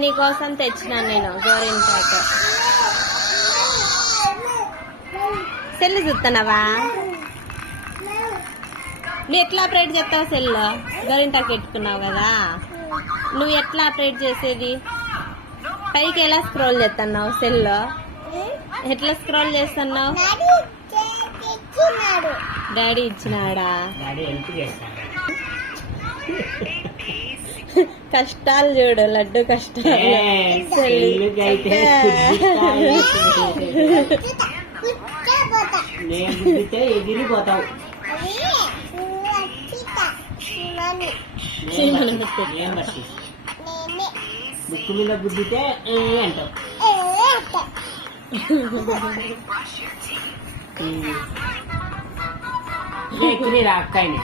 నీకోసం తెచ్చినాను నేను గోరింటాకు. సెల్ చూస్తున్నావా? నువ్వు ఎట్లా ఆపరేట్ చేస్తావు సెల్? గోరింటాకు పెట్టుకున్నావు కదా, నువ్వు ఎట్లా ఆపరేట్ చేసేది? పైకి ఎలా స్క్రోల్ చేస్తున్నావు సెల్లో? ఎట్లా స్క్రోల్ చేస్తున్నావు? డాడీ ఇచ్చినాడా? కష్టాలు చూడు లడ్డు, కష్టాలు. ఎగిరిపోతావు. ముక్కు మీద గుద్దితే అంటావు. ఎక్కిరి రా అక్కని.